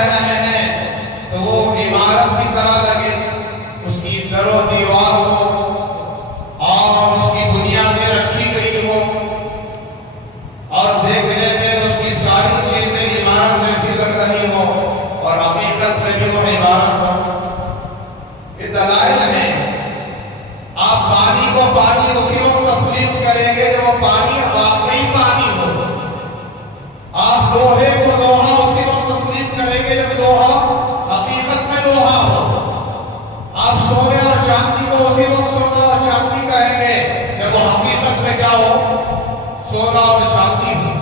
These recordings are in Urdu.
رہ رہے ہیں تو وہ عمارت کی طرح لگے، اس کی در و دیوار ہو اور اس کی بنیادیں رکھی گئی ہو اور دیکھنے میں اس کی ساری چیزیں عمارت جیسی لگ رہی ہو اور حقیقت میں بھی وہ عمارت ہو۔ یہ دلائل ہیں۔ آپ پانی کو پانی اسی وقت تسلیم کریں گے جب وہ پانی واقعی پانی ہو۔ آپ لوہے کو لوہا اسی وقت تسلیم کریں گے جب لوہا حقیقت میں لوہا ہو۔ آپ سونے اور چاندی کو اسی وقت سونا اور چاندی کہیں گے جب وہ حقیقت میں کیا ہو؟ سونا اور چاندی ہو۔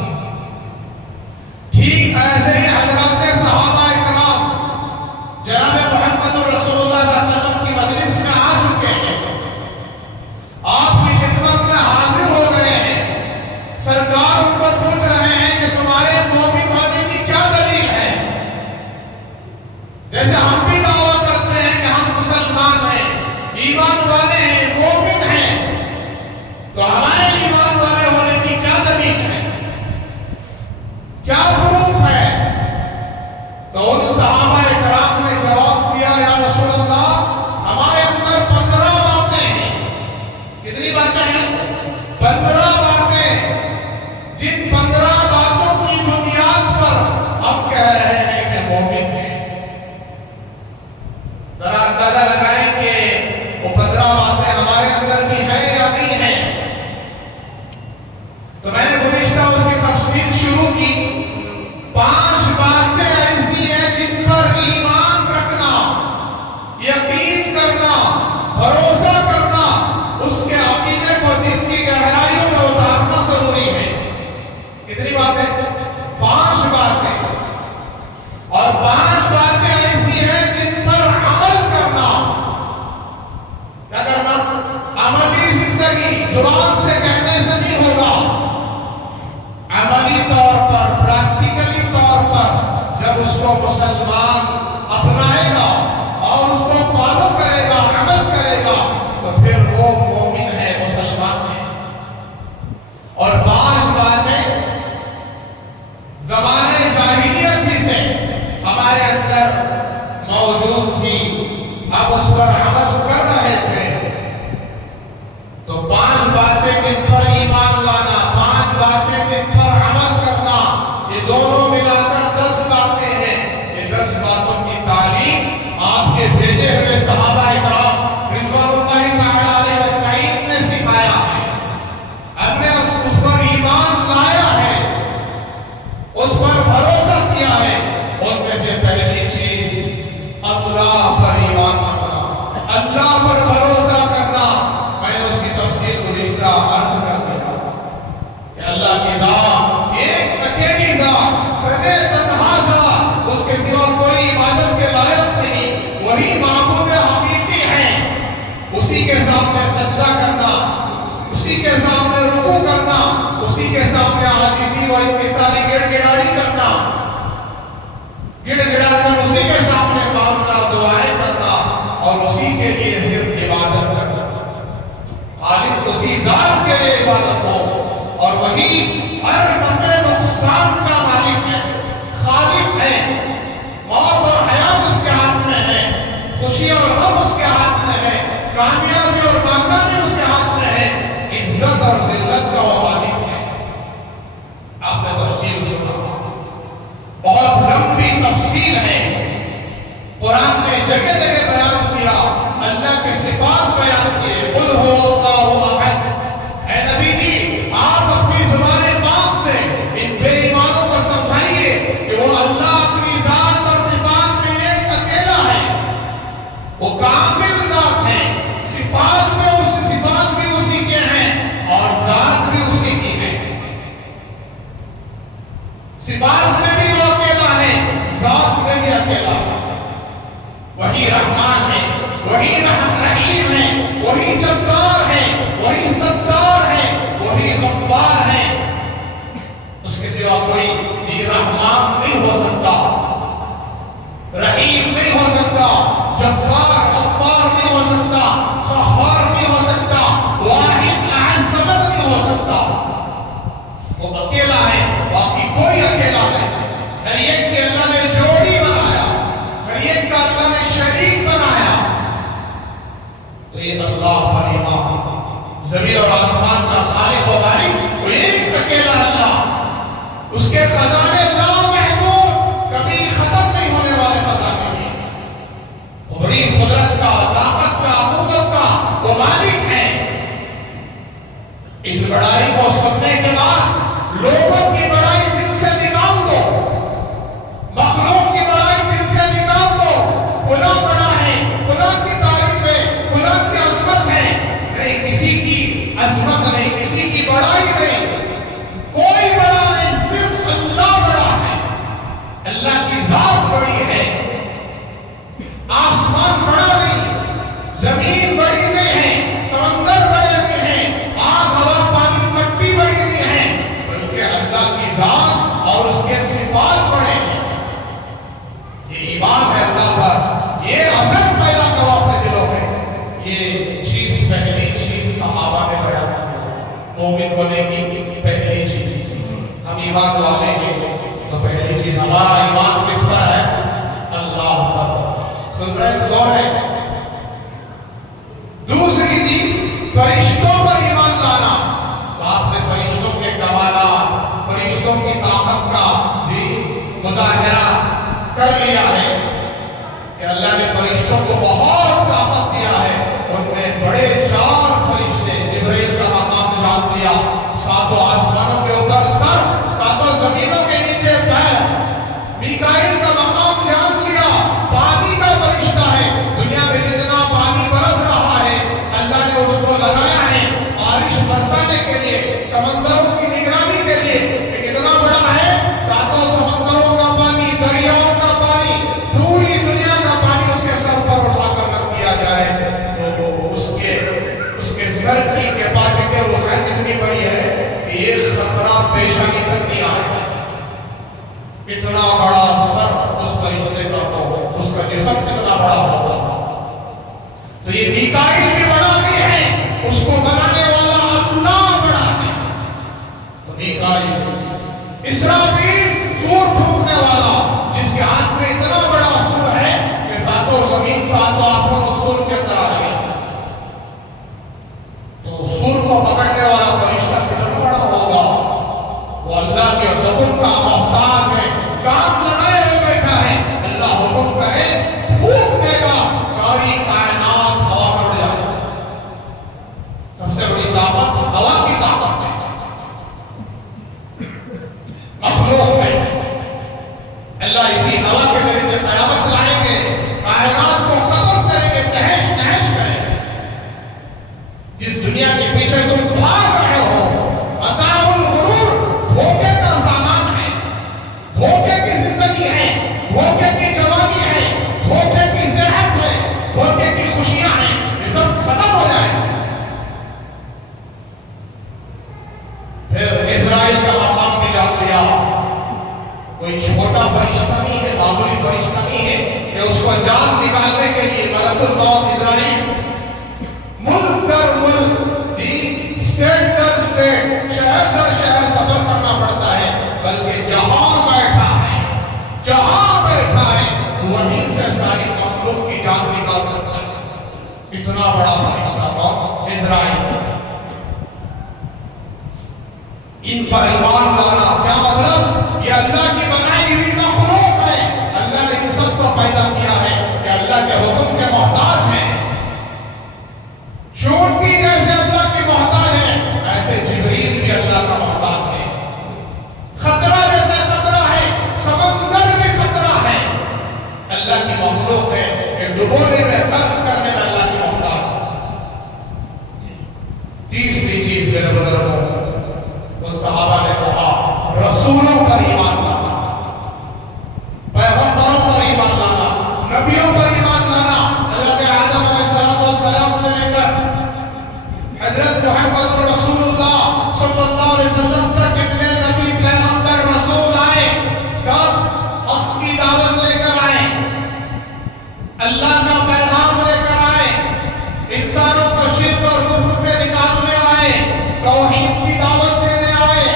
ٹھیک ایسے ہی حضرات صحابہ اکرام جناب محمد رسول اللہ صلی اللہ علیہ وسلم کی مجلس میں آ چکے ہیں، آپ کی خدمت میں حاضر ہو گئے ہیں۔ سرکار ان کو پوچھ رہے ہیں کہ تمہارے مومن ہونے کی کیا دلیل ہے؟ جیسے ہم بھی دعویٰ کرتے ہیں کہ ہم مسلمان ہیں، ایمان والے ہیں، مومن ہیں، تو ہمارے ایمان والے ہونے کی کیا دلیل ہے؟ کیا پروف ہے؟ تو ان صحابہ اکرام نے جواب دیا، یا رسول اللہ ہمارے اندر 15 باتیں ہیں۔ کتنی باتیں ہیں؟ 15 باتیں، جن 15 باتوں کی بنیاد پر ہم کہہ رہے ہیں کہ مومن ہیں۔ ذرا اندازہ لگائیں کہ وہ 15 باتیں ہمارے اندر بھی ہیں یا نہیں ہیں۔ تو میں نے گزشتہ اس کی تفصیل شروع کی۔ 5 باتیں ایسی ہیں جن پر ایمان رکھنا، یقین کرنا، بھروسہ کرنا، اس کے عقیدے کو دل کی گہرائیوں میں اتارنا ضروری ہے۔ کتنی باتیں؟ 5 باتیں۔ اور 5 باتیں ایسی ہیں جن پر عمل کرنا۔ کیا کرنا؟ عملی زندگی، زبان سے کہنے سے نہیں ہوگا، عملی طور پر، پریکٹیکلی طور پر جب اس کو مسلمان اپنائے گا اور اس کو فالو کرے گا، عمل کرے گا، تو پھر وہ مومن ہے، مسلمان ہے۔ اور 5 باتیں زمانے جاہلیت ہی سے ہمارے اندر موجود تھی، ہم اس پر عمل کر رہے تھے۔ تو 5 باتیں جن پر ایمان لانا، 5 باتیں جن پر عمل کرنا، یہ دونوں ملا کر 10 باتیں ہیں۔ یہ 10 باتوں کی تعلیم آپ کے بھیجے ہوئے صحابہ اکرام رضوان اللہ تعالیٰ علیہ اجمعین نے سکھایا ہے۔ ہم نے اس پر ایمان لایا ہے، اس پر بھروسہ کیا ہے۔ ان میں سے پہلی چیز اللہ پر ایمان رکھنا، اللہ پر بھروسہ کرنا۔ میں نے اس کی تفصیل گزشتہ عرض کر دیا کہ اللہ کی ذات ایک اکیلی ذات، تنے تنہا ذات، اس کے سوا کوئی عبادت کے لائق نہیں، وہی معبود حقیقی ہے۔ اسی کے سامنے سجدہ کرنا، اسی کے سامنے رکوع کرنا، اسی کے سامنے عاجزی و انکساری گڑ گڑائی کرنا، گڑ گڑا کر اسی کے سامنے مانگنا، دعائیں کرنا، اور اسی کے لیے صرف عبادت کرنا۔ خالص اسی ذات کے لیے عبادت ہو، اور وہی ہر نفع نقصان کا مالک ہے، خالق ہے۔ موت اور حیات اس کے ہاتھ میں ہے، خوشی اور غم اس کے ہاتھ میں ہے، کامیابی اور ناکامی اس کے ہاتھ میں ہے، عزت اور ذلت کا وہ مالک ہے۔ آپ نے تفصیل سنا، بہت لمبی تفصیل ہے۔ قرآن نے جگہ جگہ بیان کیا، اللہ کے صفات بیان کیے۔ قل هو اللہ احد۔ اے نبی جی، آپ اپنی زبان پاک سے ان بے ایمانوں کو سمجھائیے کہ وہ اللہ اپنی ذات اور صفات میں ایک اکیلا ہے، وہ کامل ذات ہے، صفات بھی اسی کے ہیں اور ذات بھی اسی کی ہے۔ صفات میں بھی وہ اکیلا ہے، ذات میں بھی اکیلا ہے۔ وہی رحمان ہے، وہی رحیم ہے، وہی جبار ہے، وہی ستار ہے، وہی غفار ہے۔ اس کے سوا کوئی رحمان نہیں ہو سکتا، رحیم نہیں ہو سکتا، جبار غفار نہیں ہو سکتا، قہار نہیں ہو سکتا، واحد احد صمد نہیں ہو سکتا۔ وہ اکیلا ہے، باقی کوئی اکیلا نہیں۔ ہر ایک کی اللہ نے جوڑی بنائی۔ اللہ نے شریک بنایا تو یہ اللہ پر ایمان، زمین اور آسمان کا خالق و مالک وہ ایک اکیلا اللہ، اس کے خزانے لامحدود، کبھی ختم نہیں ہونے والے خزانے ہیں، وہ بڑی قدرت کا، طاقت کا، قوت کا وہ مالک ہے۔ اس بڑائی کو سننے کے بعد لوگوں کی بڑائی دل سے نکال دو، مخلوق کی بڑائی دل سے نکال دو، فلاں بڑا ہے، فلاں کی تعریف ہے، فلاں کی عظمت ہے، نہیں، کسی کی عظمت نہیں، کسی کی بڑائی نہیں، کوئی بڑا نہیں، صرف اللہ بڑا ہے، اللہ کی ذات بڑی ہے۔ آسمان بڑا نہیں، زمین بڑی نہیں ہے، سمندر بڑے نہیں ہیں، آگ ہوا پانی مٹی بڑی نہیں ہے، بلکہ اللہ کی ذات اور اس کے صفات بڑے ہیں۔ یہ ایمان ہے اللہ پر، یہ اثر پیدا کرو اپنے دلوں میں۔ یہ چیز، پہلی چیز صحابہ نے بیان کی، مومن بنے کی پہلی چیز، ہم ایمان والے ہیں تو پہلی چیز ہمارا ایمان کس پر ہے؟ اللہ پر۔ سن رہے ہیں، سو رہے ہیں۔ دوسری چیز فرشتوں پر ایمان لانا، تو آپ نے فرشتوں کے کمالات، فرشتوں کی طاقت کا مظاہرہ کر لیا ہے کہ اللہ نے فرشتوں کو بہت طاقت دیا ہے۔ ان میں بڑے 4 فرشتے، جبرائیل کا مقام جان لیا، 7 آسمانوں کے اوپر سر، 7 زمینوں کے نیچے پیر، میکائیل کا مقام جان لیا، پانی کا فرشتہ ہے، دنیا میں جتنا پانی برس رہا ہے اللہ نے اس کو لگایا ہے بارش برسانے کے لیے، سمندروں کی نگرانی کے لیے۔ یہ کتنا بڑا ہے؟ 7 سمندروں کا پانی، دریاؤں کا پانی، پوری دنیا کا پانی اس کے سر پر اٹھا کر رکھ دیا جائے تو اس کے سر کی کیپاسٹی اور وسعت اتنی بڑی ہے کہ یہ خطرہ پیشانی تک نہیں آئے۔ اتنا بڑا سر اس فرشتے کا، تو اس کا جسم کتنا بڑا ہوگا۔ تو یہ میکائیل بھی بڑا نہیں ہے، اس کو بنانے والا اللہ بڑا ہے۔ تو میکائیل، اسرافیل سور پھونکنے والا، جس کے ہاتھ میں اتنا بڑا سور ہے کہ 7 زمین 7 آسمان اس سور کے اندر آ جائے، تو سور کو پکڑنے والا فرشتہ کتنا بڑا ہوگا۔ وہ اللہ کے حکم کا محتاج ہے، کام لگائے ہوئے بیٹھا ہے، اللہ حکم کرے پھونک دے گا، ساری کائنات ہوا میں اڑ جائے۔ سب سے بڑی طاقت ہوا کی طاقت ہے مخلوق میں۔ اللہ اسی ہوا کے ذریعے سے قیامت لائیں گے، کائنات کو ختم کریں گے، تہش نہش کریں گے۔ جس دنیا کے پیچھے تم بھاگ رہے ہو، متاع الغرور، دھوکے کا سامان ہے، دھوکے کی زندگی ہے، دھوکے کی جوانی ہے، دھوکے کی صحت ہے، دھوکے کی خوشیاں ہیں، یہ سب ختم ہو جائے۔ پھر اسرائیل کا مقام بھی جان لیا، کوئی چھوٹا فرشتہ نہیں ہے، معمولی فرشتہ نہیں ہے کہ اس کو جان نکالنے کے لیے ملک الموت اسرائیل ملک در ملک، اسٹیٹ در اسٹیٹ، شہر در شہر سفر کرنا پڑتا ہے، بلکہ جہاں بیٹھا ہے وہیں سے ساری مخلوق کی جان نکال سکتا ہے۔ اتنا بڑا فرشتہ تھا اسرائیل۔ ان پر ایمان لانا کیا مطلب؟ یہ اللہ کی بنائی ہوئی مخلوق ہے، اللہ نے ان سب کو پیدا کیا ہے کہ اللہ کے حکم کے محتاج ہیں۔ چونٹی جیسے اللہ کی محتاج ہے، ایسے جبریل بھی اللہ کا محتاج ہے۔ خطرہ جیسے خطرہ ہے، سمندر بھی خطرہ ہے، اللہ کی مخلوق ہے، کہ ڈبونے میں غرق کرنے میں اللہ کی محتاج ہے۔ تیسری چیز میرے بزرگوں، ان صحابہ نے کہا رسولوں پر ایمان لانا، پیغمبروں پر ایمان لانا، نبیوں پر ایمان لانا۔ حضرت آدم علیہ السلام سے لے کر حضرت محمد رسول اللہ صلی اللہ علیہ وسلم تک جتنے نبی پیغمبر رسول آئے، سب حق کی دعوت لے کر آئے، اللہ کا پیغام لے کر آئے، انسانوں کو شرک اور کفر سے نکالنے آئے، توحید کی دعوت دینے آئے۔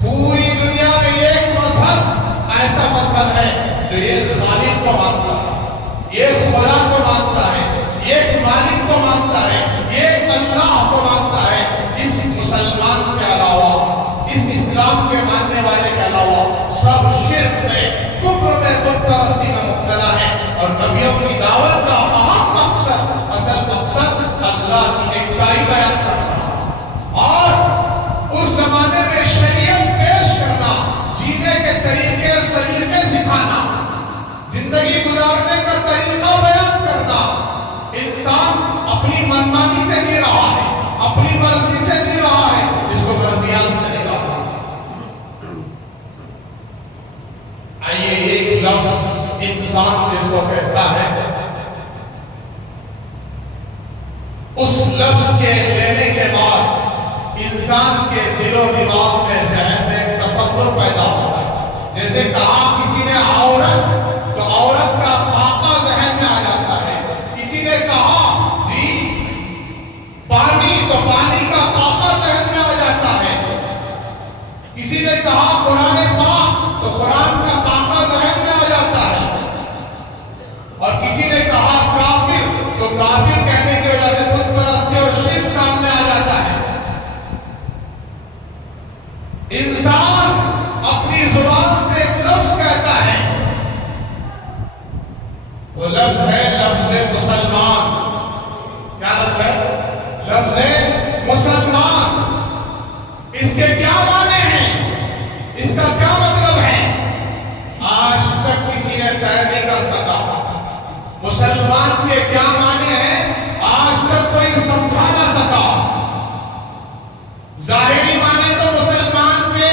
پوری دنیا میں ایک مذہب ایسا مذہب ہے جو یہ خالق کو مانتا ہے، ایک خدا کو مانتا ہے، ایک مالک کو مانتا ہے، ایک اللہ کو مانتا ہے، اس مسلمان کے علاوہ، اس اسلام کے ماننے والے کے علاوہ سب شرک میں، کفر میں، بت پرستی میں مبتلا ہے۔ اور نبیوں کی دعوت کا اہم مقصد، اصل مقصد اللہ کی ایکتائی بیان کرنا اور اس زمانے میں شریعت پیش کرنا، جینے کے طریقے سلیقے سکھانا، زندگی گزارنے کا طریقہ بیان کرنا۔ انسان اپنی منمانی سے جی رہا ہے، اپنی مرضی سے جی رہا ہے، اس کو مرضیات سے نکالنا۔ آئیے ایک لفظ انسان جس کو کہتا ہے، اس لفظ کے لینے کے بعد انسان کے دل و دماغ میں، ذہن میں ایک تصور پیدا ہوتا ہے۔ جیسے کہا کسی نے عورت، تو عورت کا خاکہ ذہن میں آ جاتا ہے۔ کسی نے کہا جی پانی، تو پانی کا خاکہ ذہن میں آ جاتا ہے۔ کسی نے کہا قرآن پاک، تو قرآن کا خاکہ ذہن میں آ جاتا ہے۔ اور کسی نے کہا کافر، تو کافر کہنے کی وجہ سے بت پرستی اور شرک سامنے آ جاتا ہے۔ انسان اپنی زبان سے ایک لفظ کہتا ہے، وہ لفظ ہے لفظ مسلمان۔ کیا لفظ ہے؟ لفظ مسلمان۔ اس کے کیا معنی ہیں؟ اس کا کیا مطلب ہے؟ آج تک کسی نے طے نہیں کر سکا۔ مسلمان کے کیا معنی ہیں؟ آج تک کوئی سمجھا نہ سکا۔ ظاہری معنی تو مسلمان کے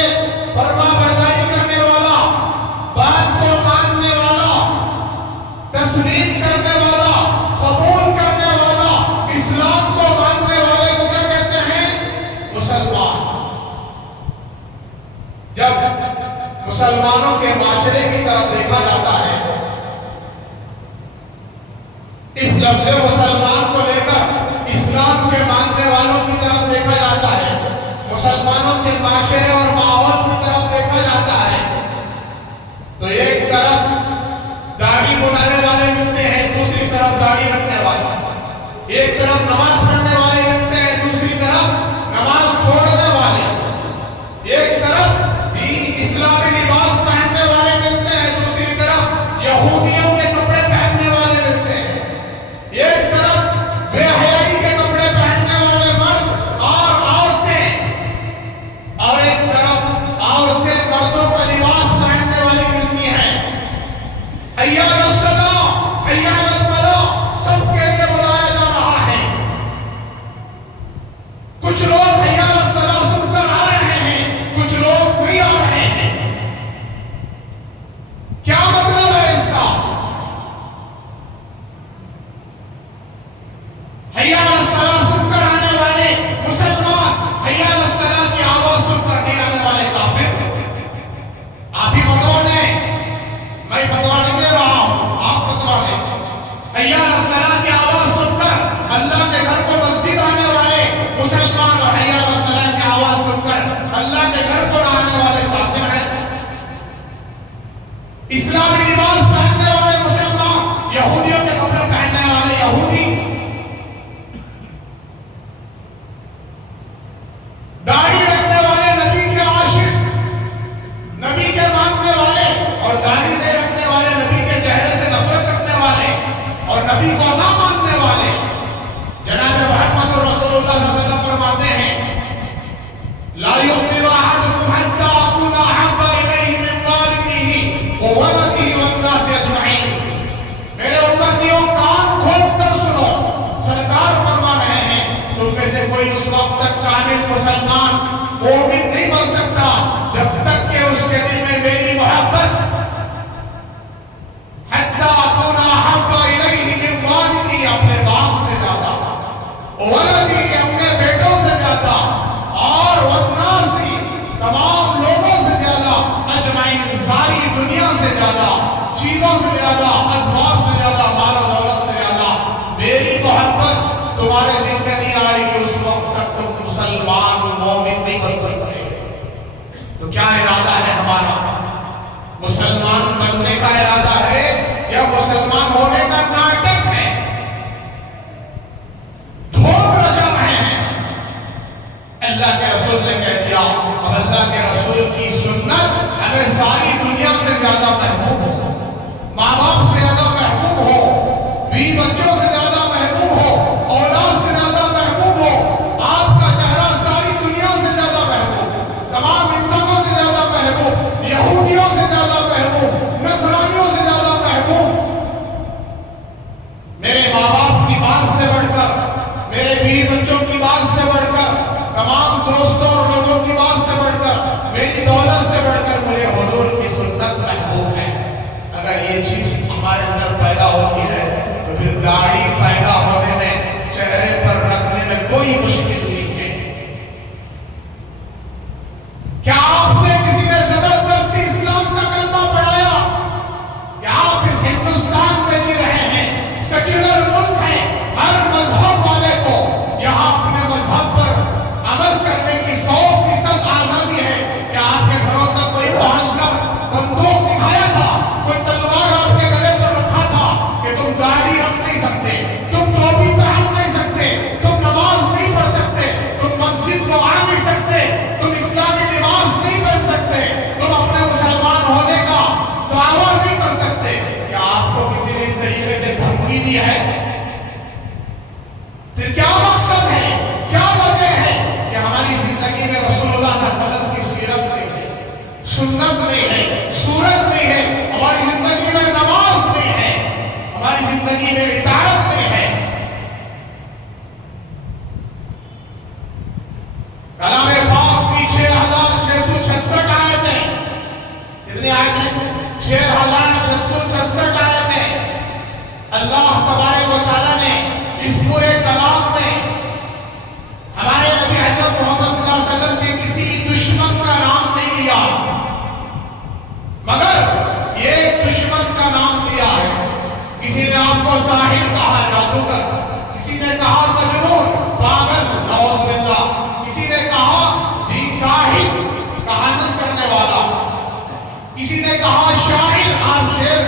فرما برداری کرنے والا، بات کو ماننے والا، تسلیم کرنے والا، قبول کرنے والا، اسلام کو ماننے والے کو کیا کہتے ہیں؟ مسلمان۔ جب مسلمانوں کے معاشرے کی طرف دیکھا جاتا ہے، اس لفظ مسلمان کو لے کر اسلام کے ماننے والوں کی طرف دیکھا جاتا ہے، مسلمانوں کے معاشرے اور ماحول کی طرف دیکھا جاتا ہے، تو ایک طرف داڑھی بنانے والے ملتے ہیں، دوسری طرف داڑھی رکھنے والے، ایک طرف نماز پڑھنے والے ملتے ہیں، دوسری طرف نماز چھوڑنے والے، ایک طرف اسلامی لباس پہننے والے ملتے ہیں، دوسری طرف یہودیوں کے کپڑے پہننے والے ملتے ہیں، ایک طرف بے حیائی کے کپڑے پہننے والے مرد اور عورتیں، اور ایک طرف عورتیں مردوں کا لباس پہننے والی ملتی ہیں۔ حی علی الصلاۃ، حی علی الفلاح، سب کے لیے بلایا جا رہا ہے۔ کچھ لوگ حی علی الصلاۃ سن کر آ رہے ہیں، کچھ لوگ نہیں آ رہے ہیں۔ کیا مطلب ہے اس کا؟ حی علی الصلاۃ سن کر آنے والے مسلمان، حی علی الصلاۃ کی آواز سن کر نہیں آنے والے کافر۔ آپ ہی فتوا دیں، میں فتوا نہیں دے رہا ہوں، آپ فتوا دیں۔ حی علی الصلاۃ کی آواز سن کر اللہ کے گھر کو مسجد آنے والے مسلمان، اور حی علی الصلاۃ کی آواز سن کر اللہ کے گھر کو نہ آنے والے کافر ہیں۔ اسلامی لباس پہننے والے مسلمان، یہودیوں کے کپڑے پہننے والے یہودی، داڑھی رکھنے والے نبی کے عاشق، نبی کے ماننے والے، اور داڑھی نہیں رکھنے والے نبی کے چہرے سے نفرت رکھنے والے، اور نبی کو نہ ماننے والے۔ جناب محمد رسول اللہ صلی اللہ علیہ وسلم فرماتے ہیں، لا يؤمن أحدكم حتى أكون أحب إليه من والده وولده والناس أجمعين۔ میرے امتیوں کان کھول کر سنو، سرکار فرما رہے ہیں تم میں سے کوئی اس وقت تک کامل مسلمان مومن نہیں بن سکتا جب تک کہ اس کے دل میں میری محبت حتی أكون أحب إليه من والده، اپنے باپ سے زیادہ، ولدی، اپنے بیوی بچوں کی بات سے بڑھ کر، تمام دوستوں اور لوگوں کی بات سے بڑھ کر، میری دولت سے بڑھ کر مجھے حضور کی سنت محبوب ہے۔ اگر یہ چیز ہمارے اندر پیدا ہوتی ہے تو پھر داڑھی پیدا ہونے میں، چہرے پر رکھنے میں کوئی مشکل نہیں ہے۔ کیا آپ سے کسی نے زبردستی اسلام کا کلمہ پڑھایا؟ کیا آپ اس ہندوستان میں جی رہے ہیں، سیکولر ملک ہے، ہر مذہب والے کو یہاں اپنے مذہب پر عمل کرنے کی 100% آزادی ہے۔ کہ آپ کے گھروں تک کوئی پہنچ کر بندوق دکھایا تھا، کوئی تلوار آپ کے گلے پر رکھا تھا کہ تم داڑھی رکھ نہیں سکتے، تم ٹوپی پہن نہیں سکتے، تم نماز نہیں پڑھ سکتے، تم مسجد کو آ نہیں سکتے، تم اسلامی لباس نہیں پہن سکتے، تم اپنے مسلمان ہونے کا دعویٰ نہیں کر سکتے؟ کیا آپ کو کسی نے اس طریقے سے دھمکی دی ہے؟ پھر کیا مقصد ہے، کیا وجہ ہے کہ ہماری زندگی میں رسول اللہ صلی اللہ علیہ وسلم کی سیرت نہیں ہے، سنت نہیں ہے، صورت نہیں ہے، ہماری زندگی میں نماز نہیں ہے، ہماری زندگی میں اطاعت نہیں ہے؟ کلام پاک کی 6666 آیتیں، کتنی آیتیں؟ 6666 آیتیں اللہ تبارک و تعالیٰ نے اس پورے کلام میں ہمارے نبی حضرت محمد صلی اللہ علیہ وسلم کے کسی دشمن کا نام نہیں لیا، مگر ایک دشمن کا نام لیا ہے۔ کسی نے آپ کو ساحر کہا، جادوگر، کسی نے کہا مجنون، پاگل، نعوذ باللہ، کسی نے کہا جی کاہن، کہانت کرنے والا، کسی نے کہا شاعر، آپ شعر،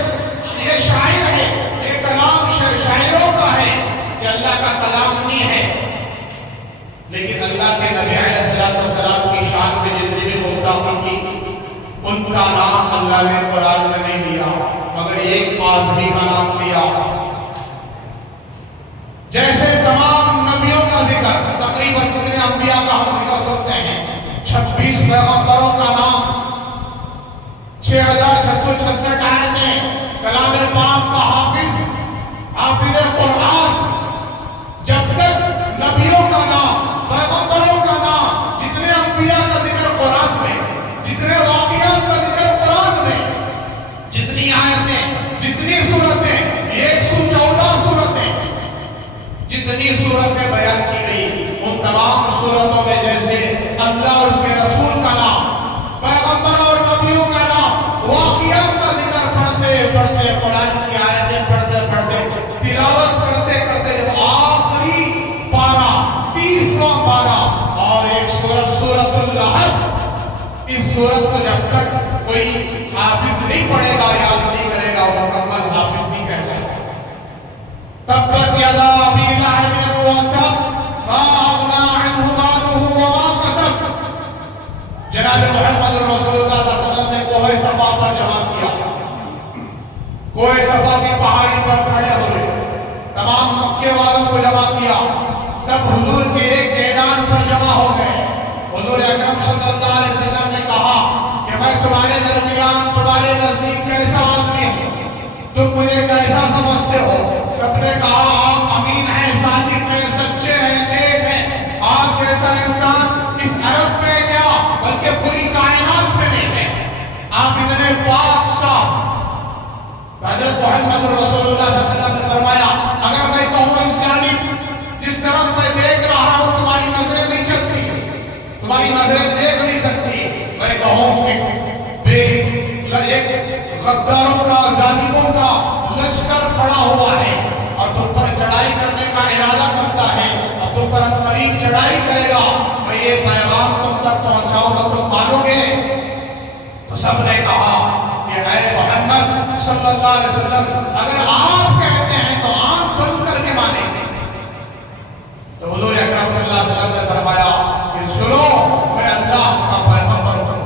یہ شاعر ہے، یہ کلام شاعروں کا ہے، یہ اللہ کا کلام نہیں ہے۔ لیکن اللہ کے نبی علیہ السلام کی شان میں جتنی بھی گستاخی کی، ان کا نام اللہ نے قرآن میں نہیں لیا، مگر ایک آدمی کا نام لیا۔ جیسے تمام نبیوں کا ذکر، تقریباً کتنے انبیاء کا ہم ذکر سنتے ہیں، 26 پیغمبروں کا نام، 6666 آیتیں، کلام پاک کا حافظ قرآن، جب تک نبیوں کا نام، پیغمبروں کا نام، جتنے انبیاء کا ذکر قرآن میں، جتنے واقعات کا ذکر قرآن میں، جتنی آیتیں، جتنی صورتیں، 114 صورتیں، جتنی صورتیں بیان کی گئی، ان تمام صورتوں میں جیسے اللہ اور اس کے رسول کا نام، پیغمبر اور نبیوں کا نام، واقعات کا ذکر پڑھتے پڑھتے، قرآن کی آیتیں پڑھتے پڑھتے، تلاوت کرتے کرتے، جب آخری پارہ، 30واں پارہ اور ایک سورت اللہب، اس سورت کو جب تک کوئی حافظ نہیں پڑھے گا، یاد نہیں کرے گا، وہ مکمل حافظ نہیں کہے گا۔ تبت یدا ابی لہب وتب ما اغنی عنہ مالہ وما کسب۔ جناب محمد رسول اللہ صلی اللہ علیہ وسلم نے کوہ صفا پر جمع کیا، کوہ صفا کی پہاڑی پر کھڑے ہوئے، تمام مکے والوں کو جمع کیا، سب حضور کے ایک اعلان پر جمع ہو گئے۔ حضور اکرم صلی اللہ علیہ وسلم نے کہا کہ میں تمہارے درمیان، تمہارے نزدیک کیسا آدمی ہوں، تم مجھے کیسا سمجھتے ہو؟ سب نے کہا آپ امین ہیں، صادق ہیں، سچے ہیں، نیک ہیں، آپ جیسا انسان اس عرب میں کیا بلکہ پوری کائنات میں نہیں ہے، آپ اتنے پاک صاف۔ حضرت محمد رسول اللہ صلی اللہ علیہ وسلم نے فرمایا اگر میں کہوں اس جانب جس طرف میں دیکھ رہا ہوں تمہاری نظریں نہیں چلتی، تمہاری نظریں دیکھ نہیں سکتی، میں کہوں کہ ایک غداروں کا، ظالموں کا لشکر کھڑا ہوا ہے اور تم پر چڑھائی کرنے کا ارادہ کرتا ہے، اور تم پر قریب چڑھائی کرے گا، میں یہ پیغام تم تک پہنچاؤں تو تم مانو گے؟ تو سب نے کہا کہ اے محمد صلی اللہ علیہ وسلم اگر آپ کہتے ہیں تو آنکھ بند کر کے مانیں گے۔ تو حضور اکرم صلی اللہ علیہ وسلم نے فرمایا کہ سنو، میں اللہ کا پیغمبر ہوں،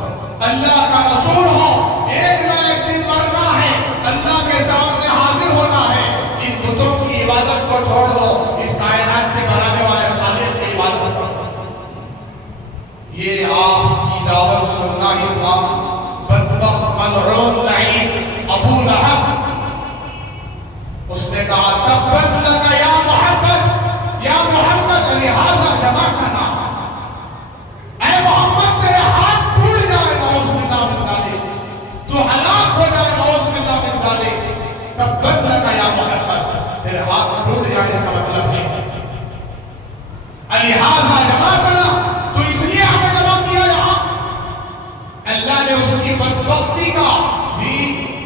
اللہ کا رسول ہوں، ایک نہ ایک دن مرنا ہے، اللہ کے سامنے حاضر ہونا ہے، ان بتوں کی عبادت کو چھوڑ دو، اس کائنات کے بنانے والے خالق کی عبادت کرو۔ یہ آپ کی دعوت سننا ہی تھا۔ بدبخت، ملعون، لعین ابو لہب، اس نے کہا تبت لک یا محمد، یا محمد، علی کا مطلب ہے لہٰذا جماعتنا، تو اس لیے ہمیں جمع کیا یہاں. اللہ نے اس کی بدبختی کا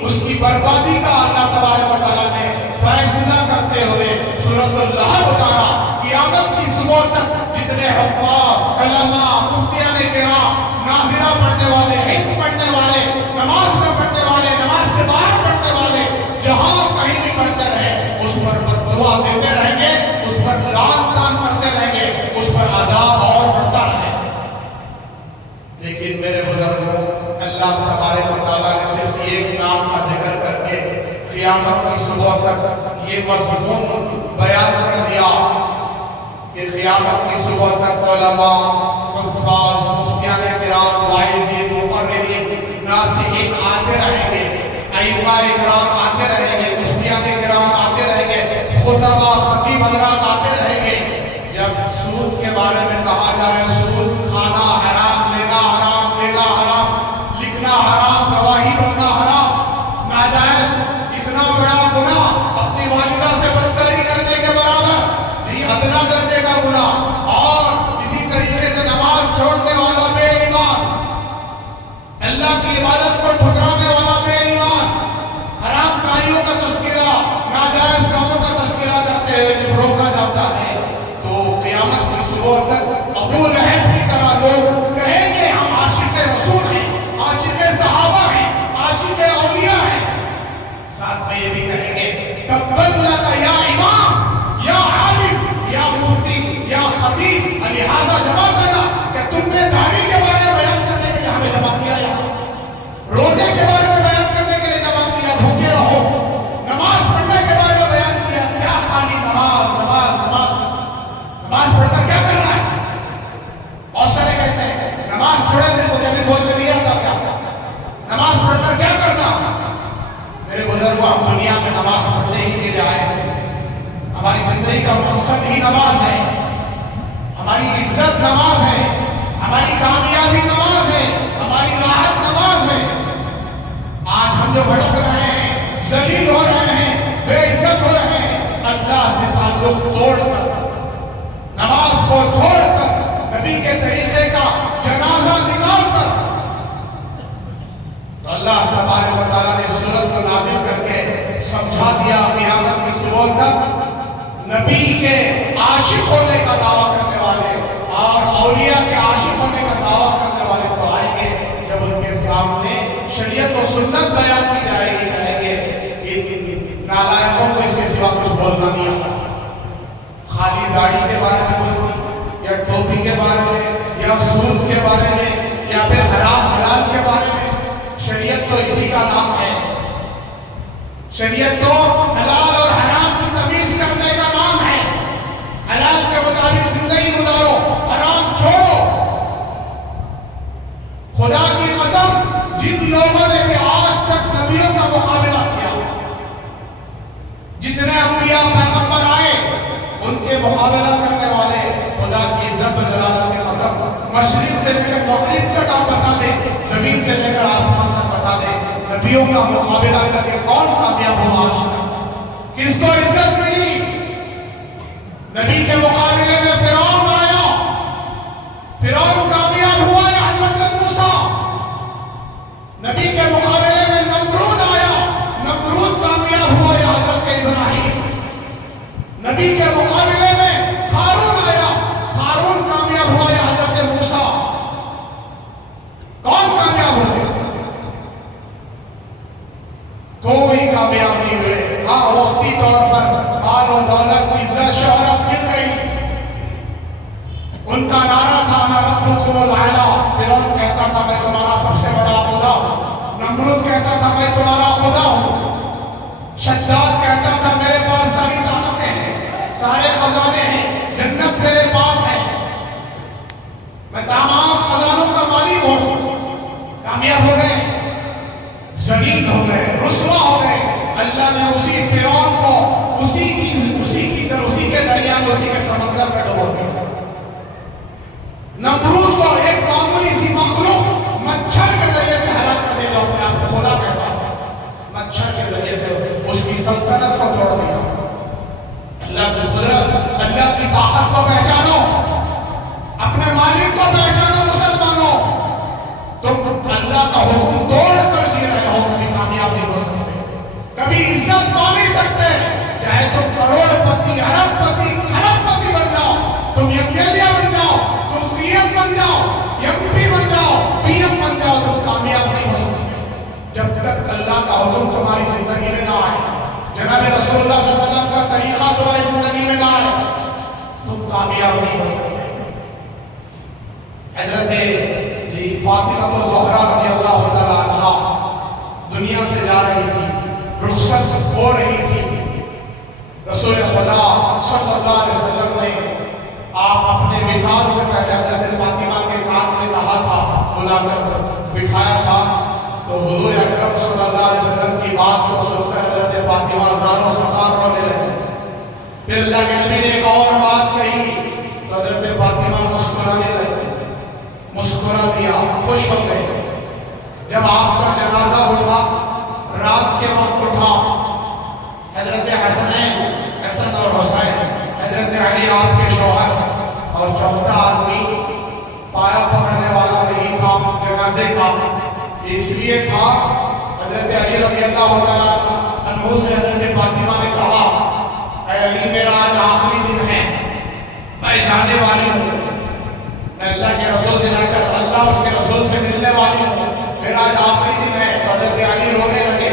اس کی بربادی کا اللہ تبارک و تعالیٰ نے فیصلہ کرتے ہوئے سورۃ اللہب اتارا. قیامت کی صبح تک جتنے حفاظ، علماء، مفتیان کرام، ناظرہ پڑھنے والے، علم پڑھنے والے، نماز میں پڑھنے والے، نماز سے باہر پڑھنے والے، جہاں کہیں بھی پڑھتے رہے اس پر بددعا دیتے رہیں گے، اس پر لعن طعن کرتے رہیں گے، اس پر عذاب اور بڑھتا رہے گا. لیکن میرے بزرگوں، اللہ تبارک و تعالیٰ نے صرف ایک نام کا ذکر کر کے قیامت کی صبح تک یہ مضمون بیان کر دیا کہ قیامت کی صبح تک علماء، حفاظ، مفتیان کرام، واعظین، مقررین، ناصحین آتے رہیں گے، ائمہ کرام آتے رہیں گے، مفتیان کرام آتے رہیں گے، خطبہ، خطیب حضرات آتے رہیں گے. جب سود کے بارے میں کہا جائے، سود کھانا حرام، لینا حرام، دینا حرام، لکھنا حرام، گواہی بننا حرام، ناجائز، اتنا بڑا گناہ، اپنی والدہ سے بدکاری کرنے کے برابر، یہ ادنا درجے کا گناہ، اور اسی طریقے سے نماز چھوڑنے والا بے ایمان، اللہ کی عبادت کو ٹھکرانے والا بے ایمان، حرام کاریوں کا تذکرہ، ناجائز کاموں کا تذکرہ کرتے ہوئے جب روکا جاتا ہے تو قیامت کی صبح تک ابو لہب کی طرح لوگ کہیں گے ہم عاشق رسول ہیں، عاشق صحابہ ہیں، عاشق اولیاء ہیں. ساتھ میں یہ بھی کہیں گے تبت لک یا امام، یا عالم، یا مفتی، یا خطیب، لہذا جمع کرنا کہ تم نے داڑھی کے بارے میں بیان کرنے کے لیے ہمیں جمع کیا، یہاں روزے کے بارے میں بیان کرنے کے لیے جمع کیا، بھوکے رہو، نماز پڑھنے کے بارے میں بیان کیا، کیا خالی نماز نماز نماز نماز پڑھ کر کیا کرنا ہے؟ بہت سارے کہتے ہیں نماز چھوڑے دن کو جب بھی بولتے نہیں آتا، کیا نماز پڑھ کر کیا کرنا؟ میرے بزرگوں، ہم دنیا میں نماز پڑھنے ہی کے لیے آئے ہیں. ہماری زندگی کا مقصد ہی نماز ہے، ہماری عزت نماز ہے، ہماری کامیابی نماز ہے، ہماری راحت نماز ہے. آج ہم جو بھٹک رہے ہیں، ذلیل ہو رہے ہیں، بے عزت ہو رہے ہیں، اللہ سے تعلق توڑ کر، نماز کو چھوڑ کر، نبی کے طریقے کا جنازہ نکال کر. تو اللہ تبارک و تعالیٰ نے سورت کو نازل کر کے سمجھا دیا قیامت کی صبح تک نبی کے عاشق ہونے کا دعویٰ کرنے والے اور اولیاء کے عاشق ہونے کا دعویٰ کرنے والے تو آئیں گے. جب ان کے سامنے شریعت و سنت بیان کی جائے گی، کہیں گے ان نالائقوں کو اس کے سوا کچھ بولنا نہیں آتا، خالی داڑھی کے بارے میں بولتی، یا ٹوپی کے بارے میں، یا سود کے بارے میں، یا پھر حرام حلال کے بارے میں. شریعت تو اسی کا نام ہے، شریعت تو حلال اور حرام کی تمیز کرنے کا نام ہے. حلال کے مطابق زندگی گزارو، حرام چھوڑو. خدا کی قسم، جن لوگوں نے بھی آج تک نبیوں کا مقابلہ کیا، جتنے انبیاء پیغمبر آئے، ان کے مقابلہ کرنے والے، خدا کی عزت و جلالت کی قسم، مشرق سے لے کر مغرب تک آپ بتا دیں، زمین سے لے کر آسمان تک بتا دیں، نبیوں کا مقابلہ کر کے کون کامیاب ہوا آج تک؟ کس کو عزت ملی؟ نبی کے مقابلے میں فرعون آیا، فرعون کامیاب ہوا یا حضرت موسیٰ؟ نبی کے مقابلے میں نمرود آیا، نمرود کامیاب ہوا یا حضرت ابراہیم؟ نبی کے مقابلے میں قارون آیا، قارون کامیاب ہوا یا حضرت موسیٰ؟ کون کامیاب ہوئے؟ کوئی کامیاب نہیں ہوئے. ہاں، وقتی طور پر مال و دولت، عزت، شہرت مل گئی. ان کا نعرہ تھا انا ربکم الاعلی. فرعون کہتا تھا میں تمہارا سب سے بڑا خدا ہوں. نمرود کہتا تھا میں تمہارا خدا ہوں. شداد کہتا تھا میرے پاس ساری طاقتیں ہیں، سارے خزانے ہیں، جنت میرے پاس ہے، میں تمام خزانوں کا مالک ہوں. کامیاب ہو گئے، ذلیل ہو گئے، رسوا ہو گئے. اللہ نے اسی فرعون کو اسی کے دریا میں، اسی کے سمندر میں ڈبو دیا. نمرود کو ایک معمولی سی مخلوق مچھر کے ذریعے سے ہلاک کر دے، جو اپنے آپ کو خدا کہتا تھا، مچھر کے ذریعے سے اس کی سلطنت اللہ کا حکم تمہاری زندگی میں نہ آئے، جناب رسول اللہ صلی اللہ علیہ وسلم کا طریقہ تمہاری زندگی میں نہ آئے، تم کامیاب نہیں ہو سکتے۔ حضرت فاطمہ الزہرا رضی اللہ تعالیٰ عنہا دنیا سے جا رہی تھی، رخصت ہو رہی تھی، رسول خدا صلی اللہ علیہ وسلم نے آپ اپنے وصال سے پہلے حضرت فاطمہ کے کان میں کہا تھا، بلا کر بٹھایا تھا، تو حضور اکرم صلی اللہ علیہ وسلم کی بات کو سن کر حضرت فاطمہ زاروں خطار رونے لگے۔ پھر اللہ کے نبی نے ایک اور بات کہی تو حضرت فاطمہ مسکرانے لگے، مسکرا دیا، خوش ہو گئے۔ جب آپ کا جنازہ اٹھا، رات کے وقت اٹھا، حضرت حسن اور حسین، حضرت علی آپ کے شوہر، اور چوتھا آدمی پایا پکڑنے والا نہیں تھا جنازے کا، اس لیے تھا حضرت علی رضی اللہ تعالیٰ عنہ سے حضرت فاطمہ نے کہا، اے علی میرا آج آخری دن ہے، میں جانے والی ہوں، میں اللہ کے رسول سے جا کر اللہ اس کے رسول سے ملنے والی ہوں، میرا آج آخری دن ہے۔ تو حضرت علی رونے لگے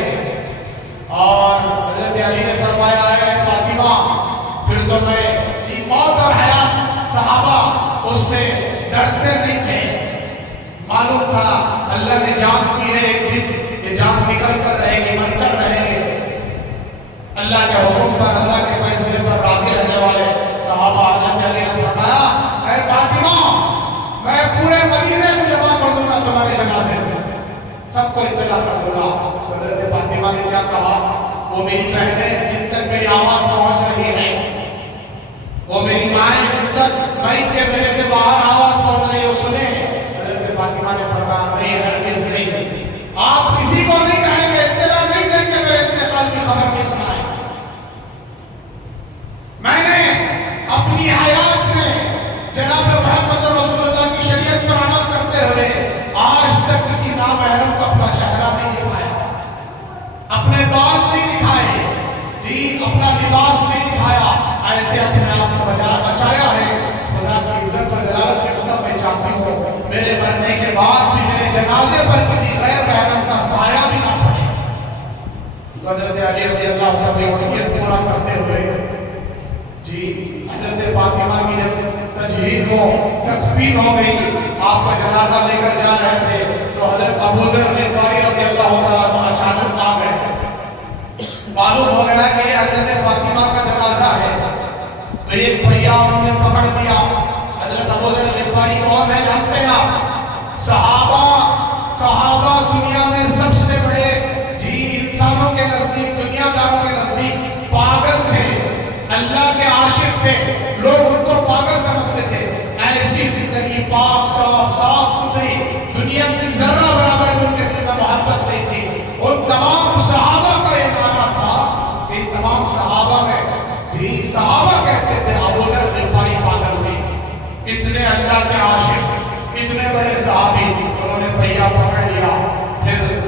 اور حضرت علی نے فرمایا، اے فاطمہ پھر تو میں موت اور حیات صحابہ اس سے ڈرتے نہیں تھے، معلوم تھا اللہ نے جان دی ہے ایک دن یہ جان نکل کر رہے گی، مر کر رہیں گے، اللہ کے حکم پر اللہ کے فیصلے پر راضی رہنے والے صحابہ۔ حضرت علی نے فرمایا، اے فاطمہ میں پورے مدینے کو جمع کر دوں گا تمہارے جنازے میں، سب کو اطلاع کر دوں گا۔ حضرت فاطمہ نے کیا کہا، وہ میری بہنیں جن تک میری آواز پہنچ رہی ہے، وہ میری مائیں جن تک مائک کے ذریعے سے باہر آواز پہنچ رہی ہے وہ سنیں۔ حضرت فاطمہ نے فرمایا، نہیں ہرگز نہیں، آپ کسی کو نہیں کہیں گے، اطلاع نہیں دیں گے میرے انتقال کی خبر نہیں سنائے۔ میں نے اپنی حیات میں جناب محمد رسول اللہ کی شریعت پر عمل کرتے ہوئے آج تک کسی نامحرم کو اپنا چہرہ نہیں دکھایا، اپنے بال نہیں دکھائے، اپنا لباس نہیں دکھایا، ایسے اپنے آپ کو بچایا ہے۔ خدا کی عزت و جلالت کی قسم میں چاہتی ہوں میرے مرنے کے بعد بھی میرے جنازے پر کسی غیر محرم کا سایہ بھی نہ پڑے۔ حضرت علی رضی اللہ عنہ کی وصیت پورا کرتے ہوئے حضرت فاطمہ کی جب تجہیز و تکفین ہو گئی، آپ کا جنازہ لے کر جا رہے تھے تو حضرت ابو ذر غفاری رضی اللہ تعالیٰ عنہ اچانک آ گئے۔ معلوم ہو گیا کہ یہ حضرت فاطمہ کا جنازہ ہے، تو ایک پہیا انہوں نے پکڑ دیا۔ حضرت ابو ذر غفاری کون ہے جانتے ہیں آپ؟ صحابہ دنیا میں سب سے بڑے انسانوں کے نزدیک، دنیا داروں کے نزدیک پاگل تھے، اللہ کے عاشق تھے، لوگ ان کو پاگل سمجھتے تھے۔ ایسی زندگی پاک صاف ستھری، دنیا کی ذرہ برابر بھی ان کے دل میں محبت نہیں تھی۔ ان تمام صحابہ کا یہ نعرہ تھا کہ تمام صحابہ میں صحابہ کہتے تھے ابو ذر غفاری پاگل ہوئی، اتنے اللہ کے عاشق، اتنے بڑے صحابی، انہوں نے پہیا پکڑ لیا، پھر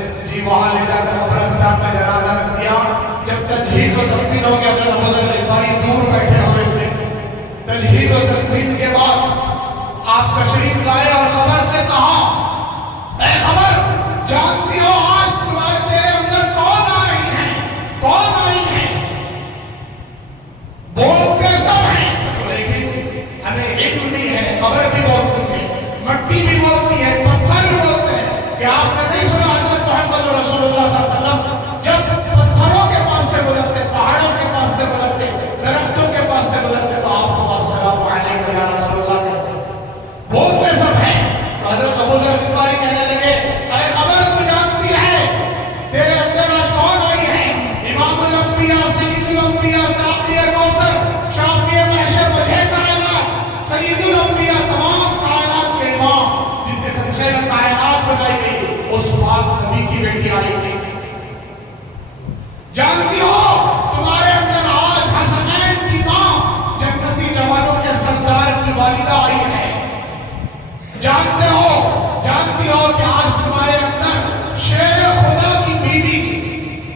وہاں لے جا کر قبرستان میں جنازہ رکھ دیا۔ جب تجہیز و تکفین ہو گیا، حضرت ابو ذر غفاری دور بیٹھے ہوئے تھے۔ تجہیز و تکفین کے بعد آپ تشریف لائے اور خبر سے کہا، اے خبر جانتی ہو آج تمہارے تیرے اندر کون آ رہی ہیں، کون آئی ہیں؟ بولتے سب ہیں لیکن ہمیں علم نہیں ہے، خبر بھی بولتی ہے، مٹی بھی بولتی ہے، پتھر بھی بولتے ہیں کہ آپ نے نہیں سنا حضرت محمد رسول اللہ صلی اللہ علیہ وسلم جب پتھروں کے پاس سے گزرتے، پہاڑوں کے پاس سے گزرتے، درختوں کے پاس سے گزرتے تو آپ کو السلام علیکم یا رسول اللہ کہتے۔ بولتے سب ہیں۔ تو حضرت ابو ذر غفاری کہنے لگے، اے خبر تو جانتی ہے تیرے اندر آج کون آئی ہے؟ امام الانبیاء، سید الانبیاء، ساقی کوثر، شافی محشر، وجہ کائنات، سید الانبیاء، تمام کائنات کے امام جن کے صدقے میں کائنات بنائی گئی، اس پاک نبی کی بیٹی آئی تھی۔ جانتی ہو تمہارے اندر آج حسنین کی ماں جنتی جوانوں کے سردار کی والدہ آئی ہے۔ جانتی ہو کہ آج تمہارے اندر شیر خدا کی بیوی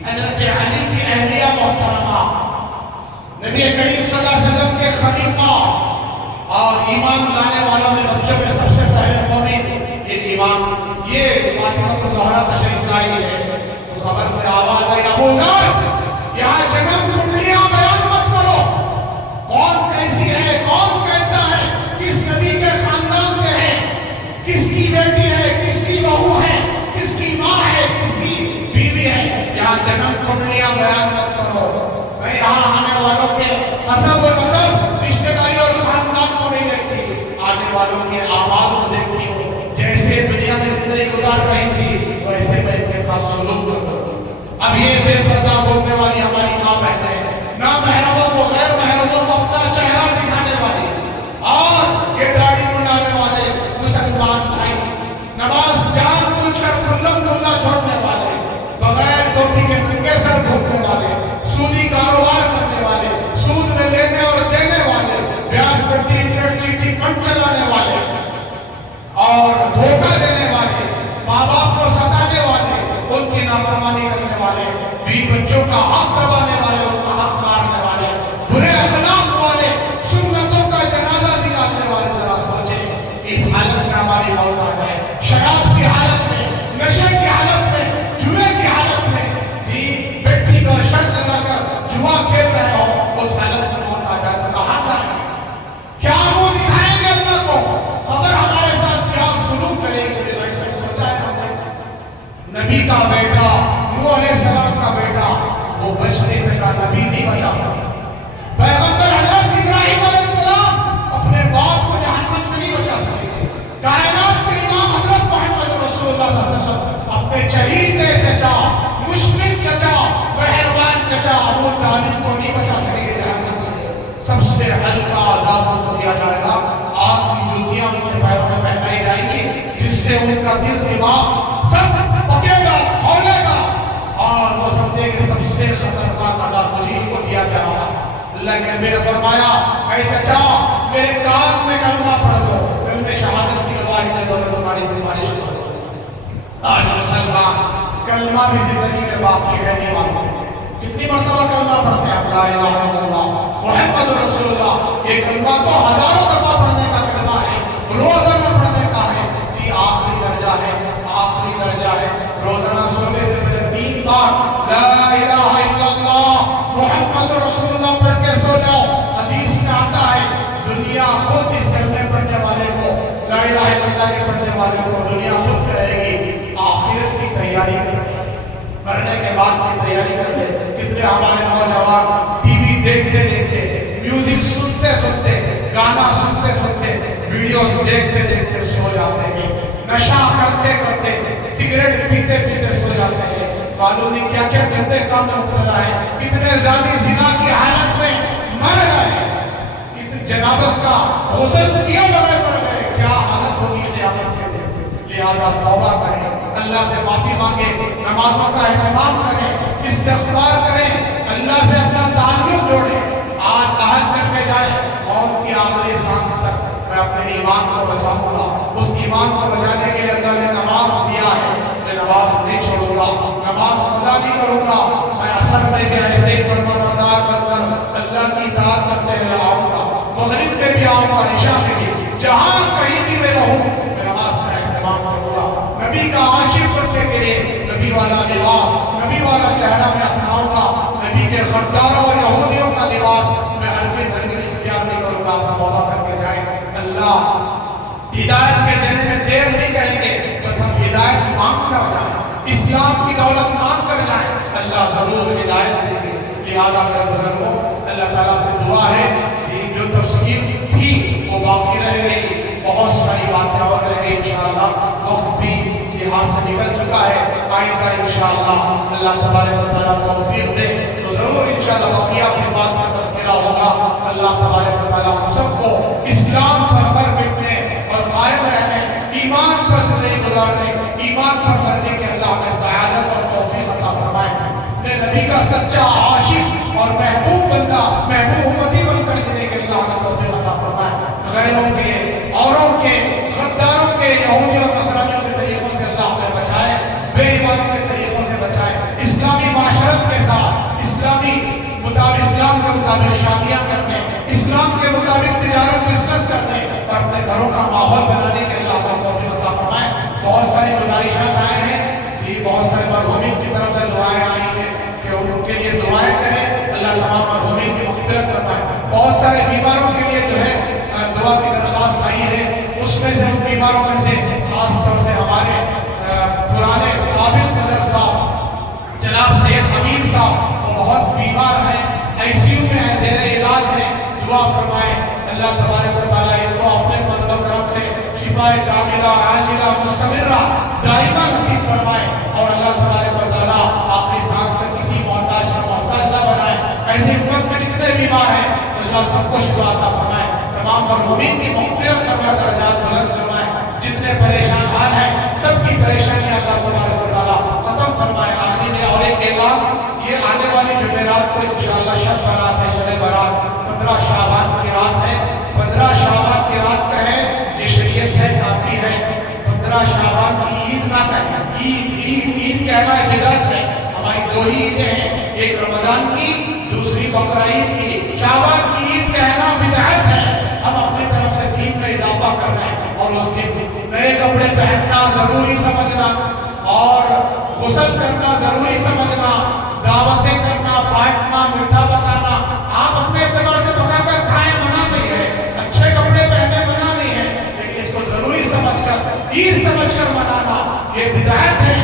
حضرت علی کی اہلیہ محترمہ، نبی کریم صلی اللہ علیہ وسلم کے خلیفہ اور ایمان لانے والوں میں بچوں میں سب سے پہلے مومن، یہ فاطمہ الزہرا تشریف لائی ہے۔ تو خبر سے آواز آئی ابو ذر یہاں جنم کنڈلیاں بیان مت کرو، کون کیسی ہے، کون کہتا ہے، کس نبی کے خاندان سے ہے، کس کی بیٹی ہے، کس کی بہو ہے، کس کی ماں ہے، کس کی بیوی ہے، یہاں جنم کنڈلیاں بیان مت کرو۔ میں یہاں آنے والوں کے حسب و نسب رشتہ داری اور خاندان کو نہیں دیکھتی، آنے والوں کے اعمال کو دیکھتی ہوں، جیسے دنیا میں زندگی گزار رہی تھی ویسے میں ان کے ساتھ سلوک کروں۔ اب یہ بے پردہ بولنے والی ہماری ماں بہنیں، نہ محرموں کو غیر محرموں کو اپنا چہرہ دکھانے والی، اور یہ داڑھی منڈانے والے مسلمان بھائی، نماز جان بوجھ کر کھلم کھلا چھوڑنے والے، بغیر ٹوپی کے ننگے سر گھومنے والے، سودی کاروبار کرنے والے، سود میں لینے اور دینے والے، بیاج پٹی انٹرسٹ چیٹی فنڈ چلانے والے اور دھوکہ دینے والے، ماں باپ کو ستانے والے، ان کی نافرمانی کرنے والے، بیوی بچوں کا حق دبانے والے، ان کا حق مارنے والے، برے اخلاق والے، سنتوں کا جنازہ نکالنے والے، ذرا سوچیں اس حالت میں ہماری موت آ جائے، شراب کی حالت میں، نشے کی حالت میں، جوئے کی حالت میں، جی بیٹی پر شرط لگا کر جوا کھیل رہے ہو، اس حالت میں موت آ جائے تو کہاں جائیں گے؟ کیا منہ دکھائیں گے اللہ کو؟ خبر ہمارے ساتھ کیا سلوک کرے گی؟ کبھی بیٹھ کر سوچا ہے ہم نے؟ نبی کا بیٹا نوح علیہ السلام کا بیٹا وہ بچ نہیں سکا، نبی نہیں بچا سکا، پیغمبر حضرت ابراہیم علیہ السلام اپنے باپ کو جہنم سے نہیں بچا سکے، کائنات کے امام حضرت محمد رسول اللہ صلی اللہ علیہ وسلم اپنے چہیتے چچا، مشفق چچا، مہربان چچا ابو طالب کو نہیں بچا سکیں گے جہنم سے۔ سب سے ہلکا عذاب ان کو دیا جائے گا، آگ کی جوتیاں ان کے پیروں میں پہنائی جائیں گی، جس سے ان کا دل دماغ سب پکے گا، کھولے گا، اور وہ سمجھے کہ سب سے خطرناک عذاب مجھے کو دیا جا رہا۔ اللہ کے نبی نے فرمایا اے چچا میرے کان میں کلمہ پڑھ دو، کلمہ شہادت کی گواہی دے دو، میں تمہاری سفارش کروں۔ آج مسلمان کلمہ بھی زندگی میں باقی ہے نہیں مانتے، کتنی مرتبہ کلمہ پڑھتے ہیں لا الہ الا اللہ محمد رسول اللہ، یہ کلمہ تو ہزاروں دفعہ پڑھنے کا کلمہ ہے، روزانہ پڑھنے کا ہے، یہ آخری درجہ ہے، آخری درجہ ہے۔ روزانہ سونے سے پہلے 3 بار لا الہ الا اللہ محمد رسول اللہ پڑھ کے سو جاؤ۔ حدیث میں آتا ہے دنیا خود اس کلمے پڑھنے والے کو، لا الہ الا اللہ کے پڑھنے والے کو دنیا خود کہے گی آخرت کی تیاری کر لے، مرنے کے بعد کی تیاری کر لے۔ کتنے ہمارے نوجوان ٹی وی دیکھتے دیکھتے، میوزک سنتے سنتے، گانا سنتے سنتے، ویڈیوز دیکھتے دیکھتے سو جاتے ہیں، نشہ کرتے کرتے، سگریٹ پیتے پیتے سو جاتے ہیں، معلوم نہیں کیا کیا گندے کام میں مبتلا ہے، کتنے زانی زنا کی حالت میں مر گئے، کتنے جنابت کا غسل کیے بغیر مر گئے، کیا حالت ہوگی قیامت کے دن۔ لہذا توبہ کریں، اللہ سے معافی مانگیں، نمازوں کا اہتمام کریں، استغفار کریں، اللہ سے اپنا تعلق جوڑیں۔ آج عہد کر کے جائیں موت کی آخری سانس تک میں اپنے ایمان کو بچاؤں گا، اس ایمان کو بچانے کے لیے اللہ نے نماز دیا ہے، میں نماز نہیں چھوڑوں گا، نماز قضا نہیں کروں گا، میں اثر میں بھی ایسے ہی فرما بردار بن کر اللہ کی اطاعت کرتے ہوئے آؤں گا، مغرب میں بھی آؤں گا، عشاء میں بھی، جہاں کہیں بھی میں رہوں میں نماز کا اہتمام کروں گا۔ نبی کا عاشق بننے کے لیے نبی والا لباس، نبی والا چہرہ میں اپناؤں گا، نبی کے غداروں اور یہودیوں کا لباس میں ہرگز اختیار نہیں کروں گا۔ توبہ کر کے جائیں، اللہ ہدایت کے دینے میں دیر نہیں کریں گے، بس ہم ہدایت مانگ کر جائیں، اسلام کی دولت مانگ کر جائیں، اللہ ضرور ہدایت دیں گے۔ لہذا میرے بزرگوں اللہ تعالیٰ سے دعا ہے کہ جو تفسیر تھی وہ باقی رہ گئی، بہت ساری باتیں اور رہ گئی، انشاءاللہ وقت بھی ہاتھ سے نکل چکا ہے، آئندہ انشاءاللہ اللہ تبارک و تعالیٰ توفیق دے تو ضرور انشاءاللہ بقیہ صفات کا تذکرہ ہوگا۔ اللہ تبارک و تعالیٰ ہم سب کو اسلام پر مر مٹنے اور قائم رہنے، ایمان پر زندگی گزارنے، ایمان پر مرنے کے اللہ ہمیں سعادت اور توفیق عطا فرمائے۔ اپنے نبی کا سچا عاشق اور محبوب بندہ، محبوب امتی بن کر جینے کے اللہ ہمیں توفیق عطا فرمائے۔ غیروں کے، اوروں کے، غداروں کے، یہودیوں اور نصرانیوں کے طریقوں سے اللہ ہمیں بچائے، بے ایمانوں کے طریقوں سے بچائے، اسلامی معاشرت کے ساتھ، اسلامی مطابق، اسلام کے مطابق شادیاں کرنے، اسلام کے مطابق تجارت بزنس کرنے اور اپنے گھروں کا ماحول بنانے کے اللہ ہمیں توفیق عطا فرمائے۔ بہت ساری گزارشات آئے ہیں کہ بہت سارے مرحومین کی طرف سے دعائیں آئی ہیں کہ ان کے لیے دعائیں کریں، اللہ تمام مرحومین کی مغفرت فرمائے۔ بہت سارے بیماروں کے لیے جو ہے دعا کی درخواست آئی ہے، اس میں سے ان بیماروں میں سے خاص طور سے ہمارے پرانے قابل صدر صاحب جناب سید امیر صاحب، وہ بہت بیمار ہیں، آئی سی یو میں زیر علاج ہیں، دعا فرمائیں اللہ تبارک و تعالیٰ ان کو اپنے فضل و کرم سے شفا کاملہ عاجلہ مستمرہ دائمہ نصیب فرمائے، اور اللہ تبارک و تعالیٰ آخری سانس تک کسی محتاج کا محتاج نہ بنائے۔ ایسی امت میں جتنے بیمار ہیں اللہ سب کو شفا عطا فرمائے، تمام مرحومین کی مغفرت فرمائے، درجات بلند فرمائے، جتنے پریشان حال ہیں سب کی پریشانیاں اللہ تبارک و تعالیٰ ختم فرمائے۔ آخری میں اور ایک اعلان، یہ آنے والی جمعرات کو انشاءاللہ شب برات ہے، شب برات 15 شعبان کی رات ہے، 15 شعبان کی رات کہیں یہ شریعت ہے، کافی ہے، 15 شعبان کی عید نہ کہنا، عید کہنا بدعت ہے، ہماری دو ہی عیدیں ہیں، ایک رمضان کی دوسری بقرہ عید کی، شعبان کی عید کہنا بدعت ہے، ہم اپنی طرف سے دین میں اضافہ کر رہے ہیں، اور اس دن نئے کپڑے پہننا ضروری سمجھنا، اور غسل کرنا ضروری سمجھنا، دعوتیں کرنا، بانٹنا، میٹھا پکانا، آپ اپنے اعتبار سے پکا کر کھائیں، منع نہیں ہے، اچھے کپڑے پہنے منع نہیں ہے، لیکن اس کو ضروری سمجھ کر عید سمجھ کر منانا یہ بدعت ہے،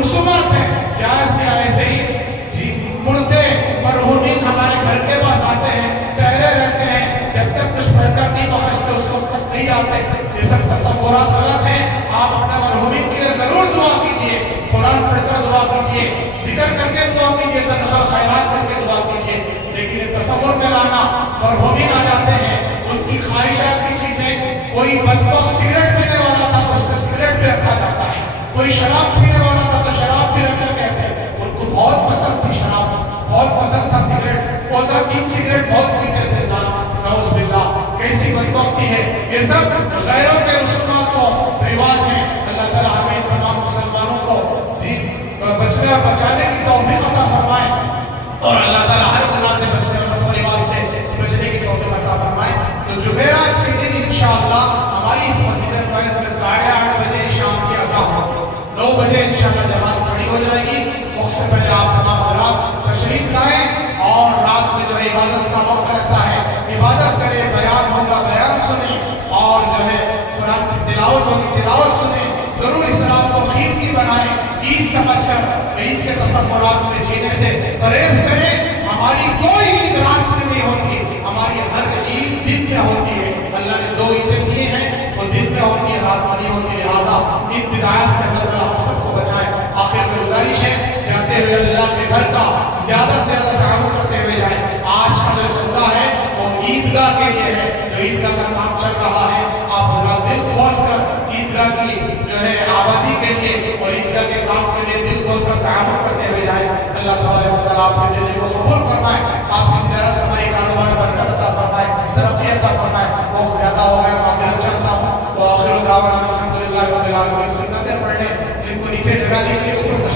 رسومات ہے، جائز نہیں۔ ایسے ہی مردے مرحومین ہمارے گھر کے پاس آتے ہیں، ٹہرے رہتے ہیں، جب تک کچھ پڑھ کر نہیں پہنچتے اس وقت تک نہیں آتے، یہ سب تصورات غلط ہیں۔ آپ اپنے مرحومین کے لیے ضرور دعا کیجیے، قرآن پڑھ کر دعا کیجیے، ذکر کر کے دعا کیجیے، صدقہ خیرات کر کے دعا کیجیے، لیکن یہ تصور میں لانا مرحومین آ جاتے ہیں، ان کی خواہشات کی چیزیں، کوئی بدبخت سگریٹ پینے والا تھا تو اس میں سگریٹ بھی رکھا جاتا ہے، کوئی شراب پینے والا تھا تو شراب بھی رکھ کر کہتے ہیں، ان کو بہت پسند تھی شراب، بہت پسند تھا سگریٹ، کوزا کینگ سگریٹ بہت پیتے تھے، نعوذ باللہ، کیسی بدبختی ہے، یہ سب غیروں کے رسومات و رواج ہیں۔ اللہ تعالیٰ ہمیں تمام مسلمانوں کو بچنے اور بچانے کی توفیق عطا فرمائے، اور اللہ تعالیٰ ہر گناہ سے بچنے اور رسم و رواج سے بچنے کی توفیق عطا فرمائے۔ تو جمعرات کے دن انشاءاللہ ہماری اس مسجد فیض میں 8:30 بجے شام کی اذان ہوگی، 9 بجے انشاءاللہ جماعت کھڑی ہو جائے گی۔ وقت سے پہلے آپ تمام حضرات تشریف لائیں، اور رات میں جو ہے عبادت کا وقت رہتا ہے، عبادت کریں، بیان ہوگا بیان سنیں، اور جو ہے قرآن کی تلاوت ہوگی تلاوت سنیں، ضرور اس رات کو قیمتی بنائیں، عید سمجھ کر عید کے تصورات میں جینے سے پرہیز کریں۔ ہماری کوئی عید رات میں نہیں ہوتی، ہماری ہر عید دن میں ہوتی ہے، اللہ نے 2 عیدیں دی ہیں، وہ دن میں ہوتی ہے، رات میں نہیں ہوتی، لہٰذا ان بدعات سے اللہ تعالیٰ ہم سب کو بچائے۔ آخر میں گزارش ہے، جاتے ہوئے اللہ کے گھر کا زیادہ سے زیادہ تعارف کرتے ہوئے جائیں۔ آج کا جو چلتا ہے وہ عیدگاہ کے لیے ہے، جو عیدگاہ کا کام چل رہا ہے، آپ حضرات دل کھول کر عیدگاہ کی جو ہے آبادی کے لیے اور عیدگاہ کے کام کے لیے دل کھول کر تعاون کرتے ہوئے جائیں۔ اللہ تبارک و تعالیٰ آپ کے دل کو قبول فرمائے، آپ کی تجارت ہماری کاروبار میں برکت عطا فرمائے، ترقی عطا فرمائے۔ وقت زیادہ ہو گیا، معذرت چاہتا ہوں، وآخر دعوانا الحمدللہ رب العالمین۔ سنتیں پڑھ لیں، جن کو نیچے جگہ لی